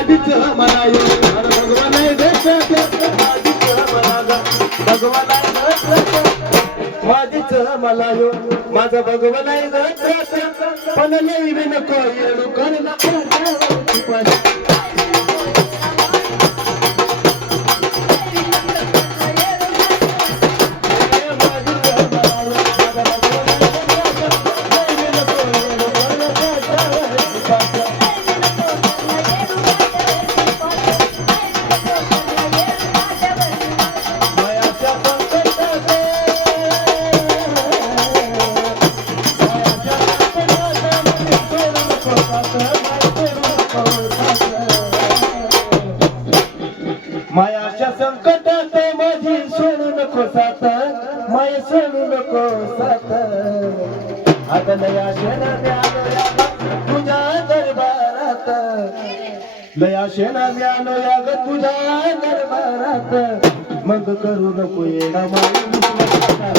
माझीच मला यो भगवान माझीच मला भगवान माझीच मला यो माझा भगवान आहे ग पण नाही नको येऊ कर मायाच्या संकटात माझी सोडू नको साथ माय सोडू नको साथ आता लया शेणा तुझ्या दरबारात लया शेणा म्यानो याग तुझ्या दरबारात मग करू नको येणा माई